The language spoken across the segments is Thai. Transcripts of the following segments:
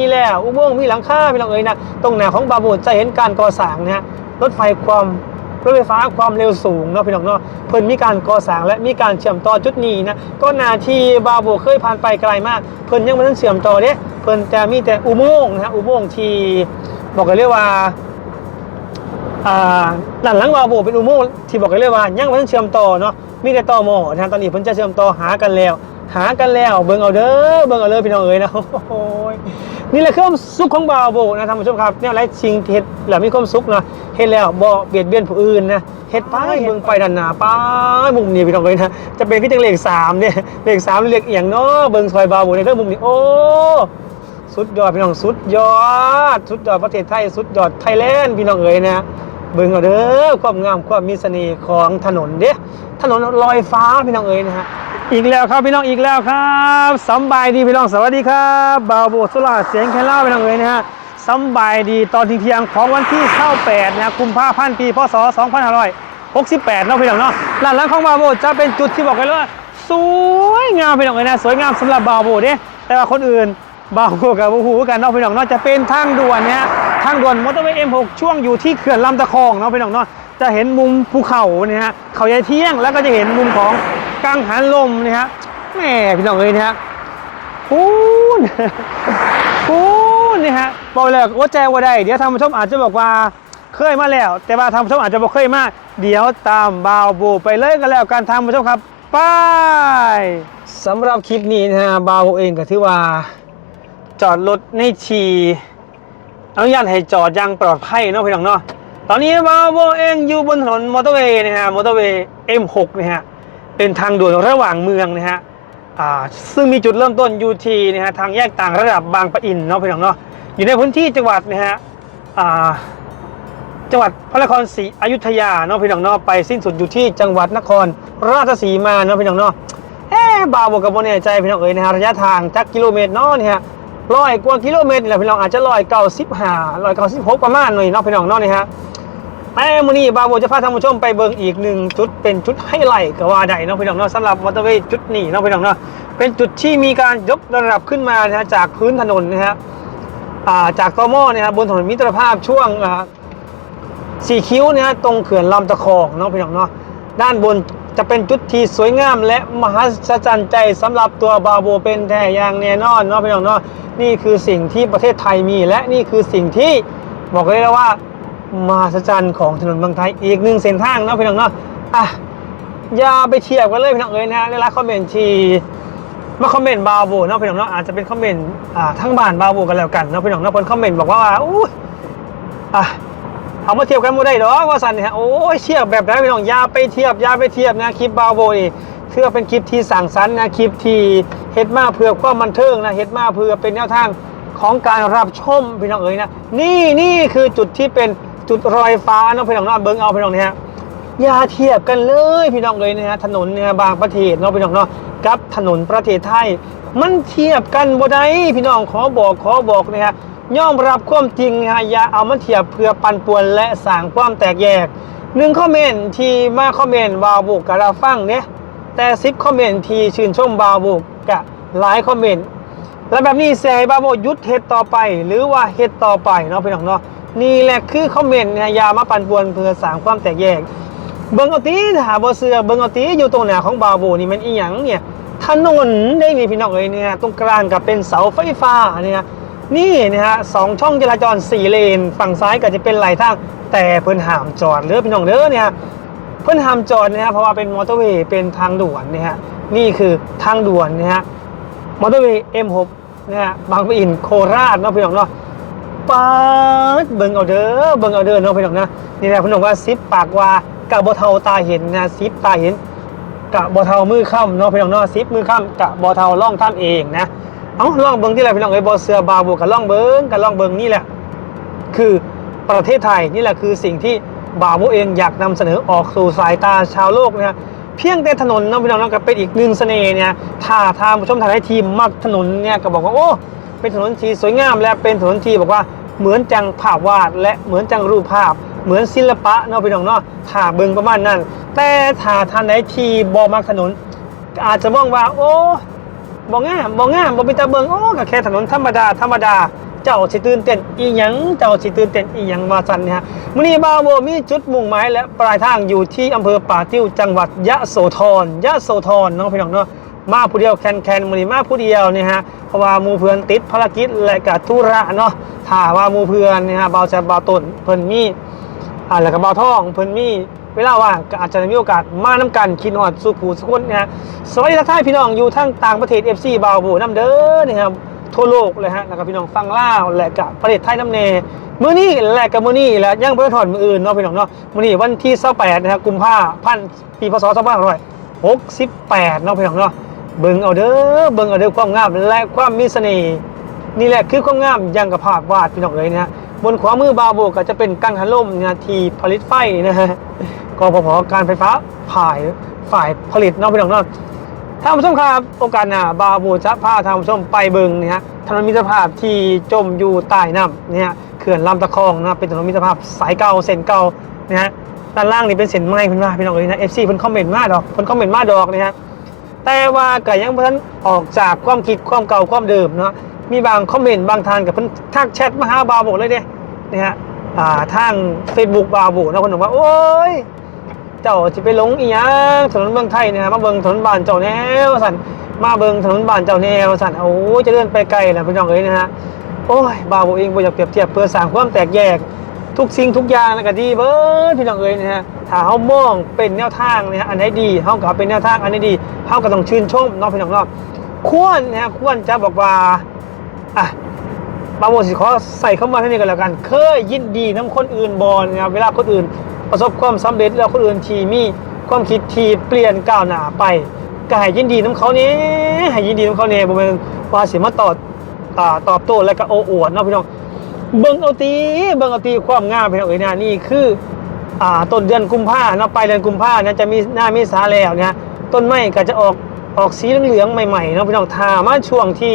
นี่แหละอุโมงค์มีหลังคาพี่น้องเอ๋ยนะตรงหน้าของบาโบจะเห็นการก่อสร้างนะฮะรถไฟความรถไฟฟ้าความเร็วสูงเนาะพี่น้องเนาะเพิ่นมีการก่อสร้างและมีการเชื่อมต่อจุดนี้นะก็นาที่บาโบเคยผ่านไปไกลมาก เพิ่นยังไม่ทันเชื่อมต่อเด้เพิ่นจะมีแต่อุโมงค์นะฮะอุโมงค์ที่บอกกันเรียกว่าอ่าหลังหลังบาโบเป็นอุโมงค์ที่บอกกันเลยกว่ายังไม่ทันเชื่อมต่อเนาะมีแต่ต่อหมอนะฮะตอนนี้เพิ่นจะเชื่อมต่อหากันแล้ว หากันแล้วเบิ่งเอาเด้อเบิ่งเอาเลยพี่น้องเอ๋ยนะโอ้ย นี่แหละเครื่อความสุขของบาโบนะท่านผู้ชมครับเนี่ยไรชิงเฮ็ดแล้วมีความสุขนะเฮ็ดแล้วบ่เบียดเบียนผู้อื่นนะเฮ็ดไปเบิ่งไปด้านหน้าไปมุมนี้พี่น้องเอ๋ยนะจะเป็นคือจังเลขสามเนี่ยเลขสามเลขเอียงเนาะเบิ่งซอยบาโบในเรื่องมุมนี้โอ้สุดยอดพี่น้องสุดยอด สุดยอดประเทศไทยสุดยอดไทยแลนด์พี่น้องเอ๋ยนะเบิ่งเอาเด้อความงามความมีเสน่ห์ของถนนเด้ถนนลอยฟ้าพี่น้องเอ๋ยนะฮะ อีกแล้วครับพี่น้องอีกแล้วครับสบายดีพี่น้องสวัสดีครับบาวโบสุราเสียงแค่เล่าพี่น้องเอ๋ยนะฮะสบายดีตอนเที่ยงของวันที่28นะกุมภาพันธ์ปีพศ2568เนาะพี่น้องเนาะด้านหลังของบาวโบจะเป็นจุดที่บอกกันเลยว่าสวยงามพี่น้องเอ๋ยนะสวยงามสำหรับบาวโบเด้แต่ว่าคนอื่นบางพวกกับหูกันเนาะพี่น้องเนาะจะเป็นทางด่วนเนี่ย ทางด่วนมอเตอร์เวย์ M6 ช่วงอยู่ที่เขื่อนลำตะคองเนาะพี่น้องเนาะจะเห็นมุมภูเขาเนี่ยฮะเขาใหญ่เที่ยงแล้วก็จะเห็นมุมของกังหันลมเนี่ยฮะแหมพี่น้องเลยนะฮะพูนพูนนี่ฮะบอกเลยว่าแจว่าได้เดี๋ยวทางผู้ชมอาจจะบอกว่าเคยมาแล้ว แต่ว่าทางผู้ชมอาจจะบอกเคยมาเดี๋ยวตามบาวโบไปเลยกันแล้วกันทางผู้ชมครับไปสำหรับคลิปนี้นะฮะบาวเองก็ถือว่า จอดรถในที อนุญาตให้จอดอยังปลอดภัยเนาะพี่น้องเนาะตอนนี้บาโบเองอยู่บนถนนมอเตอร์เวย์นะฮะมอเตอร์เวย์ M6 นะฮะเป็นทางด่วนระหว่างเมืองนะฮะอ่าซึ่งมีจุดเริ่มต้นอยู่ที่นะฮะทางแยกต่างระดับบางปะอินเนาะพี่น้องเนาะอยู่ในพื้นที่จังหวัดนะฮะอ่าจังหวัดพระนครศรีอยุธยาเนาะพี่น้องเนาะไปสิ้นสุดอยู่ที่จังหวัดนครราชสีมาเนาะพี่น้องเนาะเอ๊ะบาโบกับโบแน่ใจพี่น้องเอ๋ยนะฮะระยะทางจักกิโลเมตรเนาะเนี่ย ร้อยกว่ากิโลเมตรนี่แหละพี่น้องอาจจะร้อยเก้าสิบห้าร้อยเก้าสิบหกประมาณหน่อยเนาะพี่น้องเนาะนี่ฮะแต่มื้อนี้บาโบจะพาท่านผู้ชมไปเบิ่งอีกหนึ่งจุดเป็นจุดไฮไลท์ก็ว่าได้เนาะพี่น้องเนาะสำหรับมอเตอร์เวย์จุดนี้เนาะพี่น้องเนาะเป็นจุดที่มีการยกระดับขึ้นมานะฮะจากพื้นถนนนะฮะจากตอหม้อเนี่ยฮะบนถนนมิตรภาพช่วงสี่คิ้วเนี่ยตรงเขื่อนลำตะคองเนาะพี่น้องเนาะด้านบน จะเป็นจุดที่สวยงามและมหัศจรรย์ใจสำหรับตัวบาโบเป็นแท้อย่างแน่นอนเนาะพี่น้องเนาะนี่คือสิ่งที่ประเทศไทยมี และนี่คือสิ่งที่บอกเลยแล้วว่ามหัศจรรย์ของถนนบางไทยอีกหนึ่งเส้นทางเนาะพี่น้องเนาะอะอย่าไปเทียบกันเลยพี่น้องเอ้ยนะในไลน์คอมเมนต์ที่มาคอมเมนต์บาโบเนาะพี่น้องเนาะอาจจะเป็นคอมเมนต์อ่าทั้งบ้านบาโบกันแล้วกันเนาะพี่น้องเนาะคนคอมเมนต์บอกว่าอู้อะ เอามาเทียบกันบ่ได้ดอกว่าสันเนี่ยโอ้ยเทียบแบบนั้นพี่น้องอย่าไปเทียบอย่าไปเทียบนะคลิปบาโบนี่เพื่อเป็นคลิปที่สั่งสรรค์นะคลิปที่เฮ็ดมาเพื่อความบันเทิงนะเฮ็ดมาเพื่อเป็นแนวทางของการรับชมพี่น้องเอ๋ยนะนี่นี่คือจุดที่เป็นจุดรอยฟ้าเนาะพี่น้องนาะเบิ้งเอาพี่น้องเนี่ยฮะอย่าเทียบกันเลยพี่น้องเลยนะฮะถนนเนี่ยบางประเทศเนาะพี่น้องเนาะกับถนนประเทศไทย มันเทียบกันบ่ได้พี่น้องขอบอกขอบอกนะฮะ ยอมรับความจริงนะฮะอย่าเอามาเทียบเพื่อปันป่วนและสร้างความแตกแยกหนึ่งคอมเมนต์ที่มาคอมเมนต์บาวบุกกราฟังเนี่ยแต่สิบคอมเมนต์ที่ชื่นชมบาวบุกกับหลายคอมเมนต์และแบบนี้เสียบาวบุกยุดเฮ็ดต่อไป หรือว่าเฮ็ดต่อไปเนาะพี่น้องเนาะนี่แหละคือคอมเมนต์นะอย่ามาปันป่วนเพื่อสร้างความแตกแยก เบิ่งเอาตีถ้าบ่เสือเบิ่งเอาตีอยู่ตรงหน้าของบาวโบนี่มันอีหยังเนี่ยถนนได้นี่พี่น้องเอ้ยเนี่ยตรงกลางกับเป็นเสาไฟฟ้าเนี่ย นี่นะฮะสองช่องจราจรสี่เลน ฝั่งซ้ายก็จะเป็นไหลทางแต่เพิ่นห้ามจอดเด้อพี่น้องเด้อเนี่ยเพิ่นห้ามจอดนะฮะเพราะว่าเป็นมอเตอร์เวย์เป็นทางด่วนนะฮะนี่คือทางด่วนนะฮะมอเตอร์เวย์ M6 นะฮะบางปะอินโคราชเนาะพี่น้องเนาะปาดเบิ่งเอาเด้อเบิ่งเอาเด้อเนาะพี่น้องนะนี่แหละพี่น้องว่าซิปปากว่ากะบ่เทาตาเห็นนะซิปตาเห็นกะบ่เทามือค่ำเนาะพี่น้องเนาะซิปมือค่ำกะบ่เทาล่องท่ามเองนะ เอ้าล่องเบิงที่แหละพี่น้องไอ้บ่เสือบาบูกะล่องเบิงกะล่องเบิงนี่แหละ คือประเทศไทยนี่แหละคือสิ่งที่บาโบเองอยากนำเสนอออกสู่สายตาชาวโลกนะเพียงแต่ถนนนะพี่น้องก็เป็นอีกหนึ่งเสน่ห์เนี่ยถ้าทางผู้ชมทางไทยทีมมักถนนเนี่ยก็บอกว่าโอ้เป็นถนนที่สวยงามและเป็นถนนที่บอกว่าเหมือนจังภาพวาดและเหมือนจังรูปภาพ เหมือนศิลปะเนาะพี่น้องเนาะถ้าเบิงประมาณนั้น แต่ถ้าทานไหนที่บอมักถนน อาจจะมองว่าโอ้ บ่งามบ่งามบ่เป็นตาเบิงโอ้ก็แค่ถนนธรรมดาธรรมดาเจ้าสิตื่นเต้นอีหยังเจ้าสิตื่นเต้นอีหยังว่าซั่นเนี่ยฮะมื้อนี้บ่าวโบมีจุดมุ่งหมายและปลายทางอยู่ที่อำเภอป่าติ้วจังหวัดยะโสธรยะโสธรเนาะพี่น้องเนาะมาผู้เดียวแคนแคนมือนี้มาผู้เดียวเนี่ยฮะเพราะว่ามูเพื่อนติดภารกิจและก็ธุระเนาะถ้าว่ามูเพื่อนเนี่ยฮะบ่าวแซ่บบ่าวต้นเพิ่นมีอ่าแล้วก็บ่าวทองเพิ่นมี เวลาว่างก็อาจจะมีโอกาสมาน้ำกันคิดฮอดสู่ผู้สุคนนะฮะสวัสดีทักทายพี่น้องอยู่ทั้งต่างประเทศ FC บาวโบน้ำเด้อนี่ครับทั่วโลกเลยฮะแล้วก็พี่น้องฟังล่าวและก็ประเทศไทยน้ำเนมื้อนี้และก็มื้อนี้และยังบ่ได้ถอดมื้ออื่นเนาะพี่น้องเนาะมื้อนี้วันที่28นะฮะกุมภาพันธ์ปีพศ2568เนาะพี่น้องเนาะเบิ่งเอาเด้อเบิ่งเอาเด้อความงามและความมีเสน่ห์นี่แหละคือความงามยังกับภาพวาดพี่น้องเลยนะฮะบนขวามือบาวโบก็จะเป็นกังหันลมนะที่ผลิตไฟนะฮะ กพพการไฟฟ้าฝ่ายฝ่ายผลิตนาะพี่น้องเนาะท่านผู้ชมครับโอกาสหน้าบาวโบจะพาท่านผู้ชมไปเบิงนะฮะถนนมิตรภาพที่จมอยู่ใต้น้ำเนี่ยเขื่อนลำตะคองนะเป็นถนนมิตรภาพสายเก่าเส้นเก่านะฮะด้านล่างนี่เป็นเส้นไม้พิ่นว่าพี่น้องเอ้ยนะ FC เพิ่นคอมเมนต์มาดอกเพิ่นคอมเมนต์มาดอกนะฮะแต่ว่าก็ยังบ่ทันออกจากความคิดความเก่าความเดิมเนาะมีบางคอมเมนต์บางทานกับเพิ่นทักแชทมาหาบาวโบเลยเด้นะฮะอ่าทาง Facebook บาบเนะเพิ่นบอกว่าโอ้ย เจ้าสิไปลงอีหยังถนนเมืองไทยเนี่ยมาเบิ่งถนนบ้านเจ้าแนวสันมาเบิ่งถนนบ้านเจ้าแนวสันโอ้จะเดินไปไกลแล้วพี่น้องเอ้ยนะฮะโอ้ยบาโบเองบ่อยากเปรียบเทียบเพื่อสร้างความแตกแยก ทุกสิ่งทุกอย่างแล้วก็ดีเบิดพี่น้องเอ้ยนะฮะถ้าเฮามองเป็นแนวทางนะฮะอันไหนดีเฮาก็เอาเป็นแนวทางอันไหนดีเฮาก็ต้องชื่นชมเนาะพี่น้องเนาะควรนะฮะควรจะบอกว่าอะบาโมสิขอใส่เข้ามาที่นี่กันแล้วกัน เคยยินดีน้ำคนอื่นบอลนะครับเวลาคนอื่น ประสบความสำเร็จแล้วคนอื่นทีมีความคิดทีเปลี่ยนก้าวหน้าไปก็ให้ยินดีน้ำเขาเนี้ให้ยินดีน้ำเขาเนี้บ่แม่นว่าสิมาตอบอ่าตอบโต้แล้วก็โอ้อวดเนาะพี่น้องเบิ่งเอาตีเบิ่งเอาตีความงามพี่น้องเอ๋ยนะนี่คืออ่าต้นเดือนกุมภาเนาะปลายเดือนกุมภาเนี่ยจะมีหน้ามีสาแล้วนี่ยต้นไม้ก็จะออกออกสีเหลืองๆใหม่ๆเนาะพี่น้องทามาช่วงที่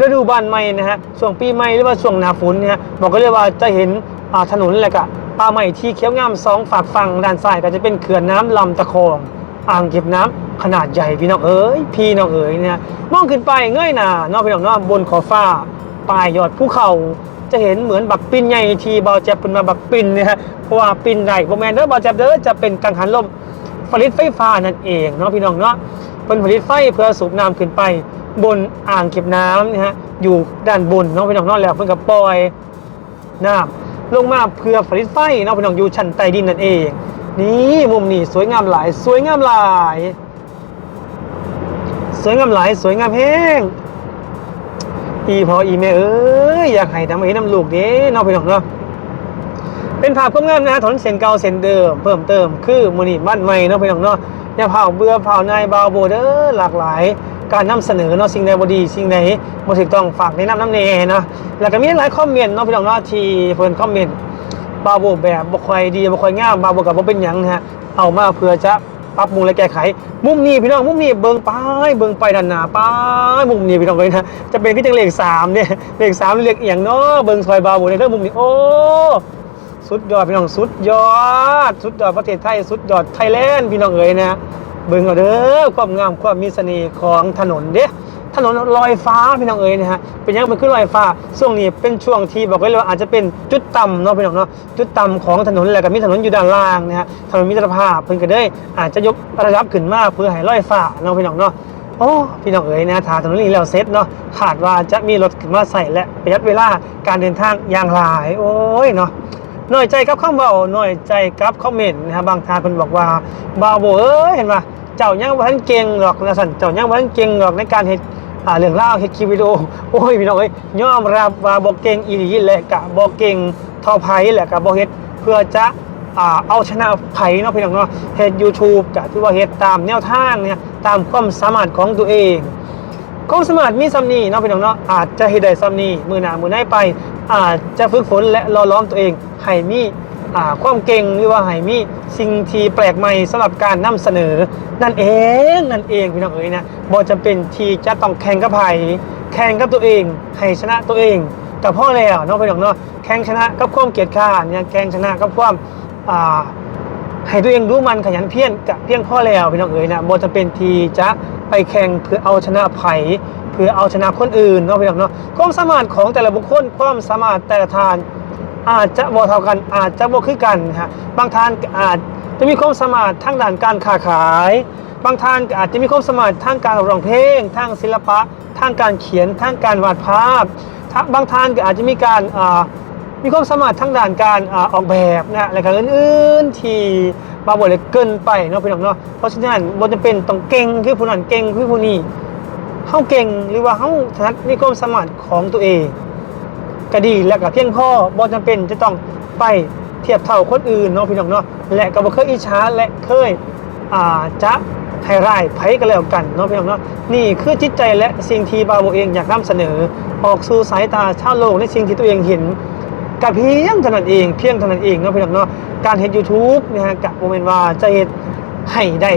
ฤดูบานใหม่นะฮะช่วงปีใหม่หรือว่าช่วงหน้าฝนเนี่ยฮะบอกก็เลยกว่าจะเห็นอ่าถนนอะไรกะ ป่าใหม่ที่เขียวงามสองฝากฝั่งด้านซ้ายก็จะเป็นเขื่อนน้ำลำตะคองอ่างเก็บน้ำขนาดใหญ่พี่น้องเอ๋ยพี่น้องเอ๋ยเนี่ยมองขึ้นไปเงยหน้านาะพี่น้องนาะบนขอบฟ้าปลายยอดภูเขาจะเห็นเหมือนบักปินใหญ่ทีบอลแจ็บเป็นมาบักปินเนี่ยฮะเพราะว่าปินใหญ่โบแมนเดอร์บอลแจ็บเดอร์จะเป็นกังหันลมผลิตไฟฟ้านั่นเองเนาะพี่น้องเนาะเป็นผลิตไฟเพื่อสูบน้ำขึ้นไป บนอ่างเก็บน้ำนะฮะอยู่ด้านบนเนาะพี่น้องเนาะแล้วเพิ่นกับปล่อยน้ำ ลงมาเพื่อผลิตไฟเนาะพี่น้องอยู่ชั้นใต้ดินนั่นเอง นี่มุมนี้สวยงามหลาย สวยงามหลาย สวยงามหลายสวยงามแห้งอีพออีแม่เอ้ยอยากให้ทำให้น้ำลูกเด้เนอกไปหนองเนาะเป็นภาพความเงามนะฮะถนนเส้นเก่าเส้นเดิมเพิ่มเติม คือมูนี่บ้านใหม่เนาะไปหนองเนาะอย่าเผาเบื่อเผานายเบาโบเดอร์หลากหลาย การนำเสนอเนาะสิ่งใดบดี สิ่งใดบ่ถูกต้องฝากแนะนำน้ำเนเนาะแล้วก็มีหลายคอมเมนต์เนาะพี่น้องเนาะที่เพิ่นคอมเมนต์บาวโบแบบบ่ค่อยดีบ่ค่อยงามบาวโบก็บ่เป็นหยังนะฮะเอามาเพื่อจะปรับปรุงและแก้ไข มุมนี้พี่น้องมุมนี้เบิ่งไปเบิ่งไปด้านหน้าไปมุมนี้พี่น้องเลยนะจะเป็นคือจังเลขสามเนี่ยเลขสามเลขเอียงเนาะเบิ่งซอยบาวโบในเรื่องมุมนี้โอ้สุดยอดพี่น้องสุดยอด สุดยอดประเทศไทย สุดยอดไทยแลนด์พี่น้องเอ๋ยนะ เบิ่งเอาเด้อความงามความมีเสน่ห์ของถนนเด้ถนนลอยฟ้าพี่น้องเอ๋ยนะฮะเป็นยังเป็นขึ้นลอยฟ้าช่วงนี้เป็นช่วงที่บอกไว้เลยว่าอาจจะเป็นจุดต่ำเนาะพี่น้องเนาะจุดต่ำของถนนแหละก็มีถนนอยู่ด้านล่างนะฮะถนนมิตรภาพเพิ่นก็ได้อาจจะยกระดับขึ้นมาเพื่อให้ลอยฟ้าเนาะพี่น้องเนาะโอ้พี่น้องเอ๋ยนะทางถนนนี้แล้วเซ็ตเนาะขาดว่าจะมีรถขึ้นมาใส่และประหยัดเวลาการเดินทางอย่างหลาย โอ้ยเนาะหน้อยใจกับข้าเบาน้อยใจกับคอมเมนต์นะครับางทางเพิ่นบอกว่าบาโบเอ้ยเห็นป่ะ เจ้ายังบ่ทันเก่งหรอกนะสันเจ้ายังบ่ทันเก่งหรอกในการเฮ็ดอ่าเรื่องเล่าวเฮ็ดคลิปวิดีโอโอ้ยพี่น้องเอ้ยยอมรับว่าบ่เก่งอีหลีและกะบ่เก่งเท่าไผและกะบ่เฮ็ดเพื่อจะอ่าเอาชนะไผเนาะพี่น้องเนาะเฮ็ด YouTube ก็ถือว่าเฮ็ดตามแนวทางเนี่ยตามความสามารถของตัวเองความสามารถมีซ้ำนี้เนาะพี่น้องเนาะอาจจะเฮ็ดได้ซ้ำนี้มือหน้ามือไหนไป อาจจะฝึกฝนและรอล้อมตัวเองให้มี ความเก่งหรือว่าให้มีสิ่งที่แปลกใหม่สำหรับการนำเสนอ นั่นเองนั่นเองพี่น้องเอ๋ยนะบ่จำเป็นที่จะต้องแข่งกับไผแข่งกับตัวเองให้ชนะตัวเองกับพ่อแล้วเนาะพี่น้องเนาะแข่งชนะกับความเกียจคร้าเนี่ยแข่งชนะกับความอ่าให้ตัวเองรู้มันขยันเพียรกับเพียงพ่อแล้วพี่น้องเอ๋ยนะบ่จะเป็นทีจะไปแข่งเพื่อเอาชนะไผเพื่อพื่อเอาชนะคนอื่นเนาะพี่น้องเนาะความสามารถของแต่ละบุคคลความสามารถแต่ละทาน อาจจะบ่เท่ากันอาจจะบ่คือกันฮะบางทานอาจจะมีความสามารถทางด้านการค้าขาย บางทานอาจจะมีความสามารถทางการร้องเพลงทางศิลปะทางการเขียนทางการวาดภาพ บางทานก็อาจจะมีการอ่ามีความสามารถทางด้านการอ่าออกแบบนะและก็อื่นๆที่บาบ่เลยเกินไปเนาะพี่น้องเนาะเพราะฉะนั้นบ่จำเป็นต้องเก่งคือผู้นั้นเก่งคือผู้นี้เฮาเก่งหรือว่าเฮาถนัดในความสามารถของตัวเอง ก็ดีและก็เพียงพอบ่จำเป็นจะต้องไปเทียบเท่าคนอื่นเนาะพี่น้องเนาะและก็บ่เคยอิจฉาและเคยอ่าจะให้ร้ายไผก็แล้วกันเนาะพี่น้องเนาะนี่คือจิตใจและสิ่งที่บาโบเองอยากนำเสนอ ออกสู่สายตาชาวโลกในสิ่งที่ตัวเองเห็นกับเพียงเท่านั้นเองเพียงเท่านั้นเองเนาะพี่น้องเนาะการเฮ็ด YouTube นะฮะกะบ่แม่นว่าจะเฮ็ดให้ได้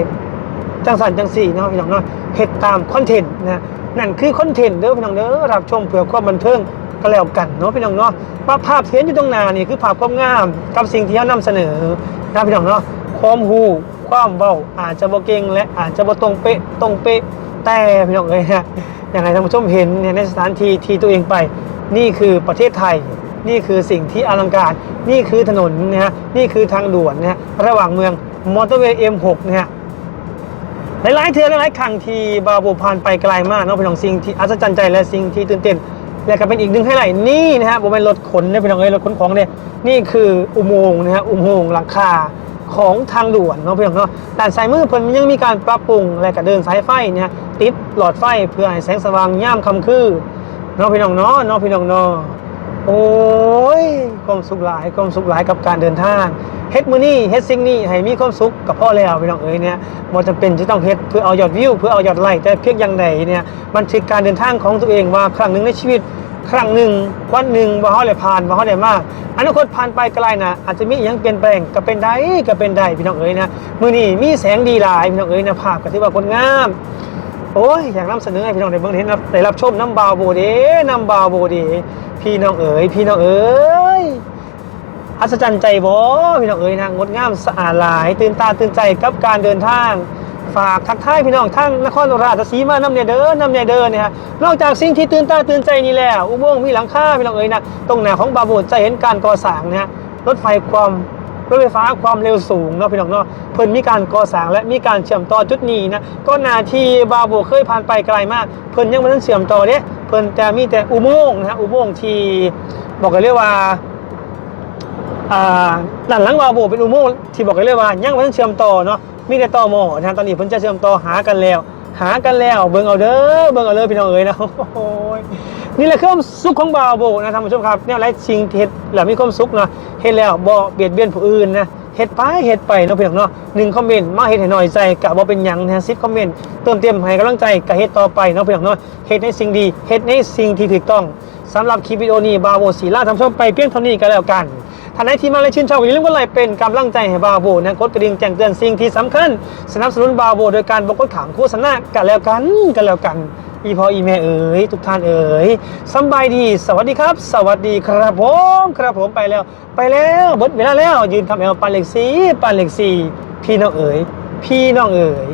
จังสันจังสี่เนาะพี่น้องเนาะเฮ็ดตามคอนเทนต์นะนั่นคือคอนเทนต์เด้อพี่น้องเด้อรับชมเพื่อความบันเทิง ก็แล้วกันเนาะพี่น้องเนาะว่าภาพที่เห็นอยู่ตรงหน้านี่คือภาพความงามกับสิ่งที่เรานำเสนอนะพี่น้องเนาะความหูความเบาอาจจะบ่เก่งและอาจจะบ่ตรงเป๊ะตรงเป๊ะแต่พี่น้องเอ้ยนะอย่างไรท่านผู้ชมเห็นเนี่ยในสถานที่ที่ตัวเองไป นี่คือประเทศไทย นี่คือสิ่งที่อลังการ นี่คือถนนนะฮะนี่คือทางด่วนนะฮะระหว่างเมืองมอเตอร์เวย์ M6 นะฮะหลายๆเทือหลายๆครั้งที่บาบูผ่านไปไกลมากเนาะพี่น้องสิ่งที่อัศจรรย์ใจและสิ่งที่ตื่นเต้น และก็เป็นอีกหนึ่งให้ไหลท์นี่นะฮะบนเป็นรถขนเนี่ยพี่น้องเอ้ยรถขนของเนี่ยนี่คืออุโมงค์นะฮะอุโมงค์หลังคาของทางด่วนเนาะพี่น้องเนาะด้านซ้ายมือเพิ่นยังมีการปรับปรุงและก็เดินสายไฟเนี่ยติดหลอดไฟเพื่อให้แสงสว่างย่ามค่ำคืนเนาะพี่น้องเนาะเนาะพี่น้องเนาะ โอ้ยความสุขหลายความสุขหลายกับการเดินทางเฮ็ดมือนี่เฮ็ดสิ่งนี้ให้มีความสุขกับพ่อแล้วพี่น้องเอ๋ยเนี่ยบ่จำเป็นจะต้องเฮ็ดเพื่อเอายอดวิวเพื่อเอายอดไลค์แต่เพียงอย่างใดเนี่ยมันคือการเดินทางของตัวเองว่าครั้งหนึ่งในชีวิต ครั้งหนึ่งวันหนึ่งว่าเฮาได้ผ่านว่าเฮาได้มาอนาคตผ่านไปไกลนะอาจจะมีอหยังเปลี่ยนแปลงก็เป็นได้ก็เป็นได้พี่น้องเอ๋ยนะมื้อนี้มีแสงดีหลายพี่น้องเอ๋ยนะภาพก็ถือว่าคนงาม โอ้ยอยากนำเสนอให้พี่น้องได้เบิ่งเห็นได้รับชมน้ำบาวโบเดน้ำบาวโบเดพี่น้องเอ๋ยพี่น้องเอ๋ยอัศจรรย์ใจบ่พี่น้องเอ๋ยนะงดงามสะอาดหลาย ตื่นตาตื่นใจกับการเดินทาง ฝากทักทายพี่น้องทั้งนครราชสีมาน้ำเนี่ยเด้อน้ำเนี่ยเด้อเนี่ยฮะนอกจากสิ่งที่ตื่นตาตื่นใจนี่แล้วอุโมงค์มีหลังคาพี่น้องเอ๋ยนะตรงหน้าของบาโบจะเห็นการก่อสร้างนะฮะรถไฟความ รถไฟฟ้าความเร็วสูงเนาะพี่น้องเนาะเพิ่นมีการก่อสร้างและมีการเชื่อมต่อจุดนี้นะก็นาที่บาโบเคยผ่านไปไกลมาก เพิ่นยังไม่ทันเชื่อมต่อเด้เพิ่นแต่มีแต่อุโมงค์นะอุโมงค์ที่บอกกันเรียกว่าอ่าด้านหลังบาโบเป็นอุโมงค์ที่บอกกันเรียกว่ายังไม่ทันเชื่อมต่อเนาะมีแต่ต่อหมอนะฮะตอนนี้เพิ่นจะเชื่อมต่อหากันแล้ว หากันแล้วเบิ่งเอาเด้อเบิ่งเอาเลยพี่น้องเอ๋ยนะโอ้ย นี่แหละเครื่อความสุขของบาวโบนะท่านผู้ชมครับเนี่ยไรสิ่งเฮ็ดแล้วมีความสุขเนาะเฮ็ดแล้วบ่เบียดเบียนผู้อื่นนะเฮ็ดไปเฮ็ดไปเนาะพี่น้องเนาะหนึ่งคอมเมนต์มาเฮ็ดให้หน่อยใจกะบ่เป็นหยังนะ10คอมเมนต์เติมเต็มให้กำลังใจกะเฮ็ดต่อไปเนาะพี่น้องเนาะเฮ็ดในสิ่งดีเฮ็ดในสิ่งที่ถูกต้องสำหรับคลิปวิดีโอนี้บาวโบสีลาท่านผู้ชมไปเพียงเท่านี้ก็แล้วกันท่านใดที่มาและชื่นชอบอย่าลืมกดไลค์เป็นกำลังใจให้บาโบนะกดกระดิ่งแจ้งเตือนสิ่งที่สำคัญ สนับสนุนบาโบโดยการบอกกดขางโฆษณากันแล้วกันกันแล้วกัน อีพออีแม่เอ๋ยทุกท่านเอ๋ยสบายดี สวัสดีครับ สวัสดีครับผมครับผมไปแล้ว ไปแล้วเบิดเวลาแล้วยืนคำเอลปันเล็กสีปันเล็กสีพี่น้องเอ๋ยพี่น้องเอ๋ย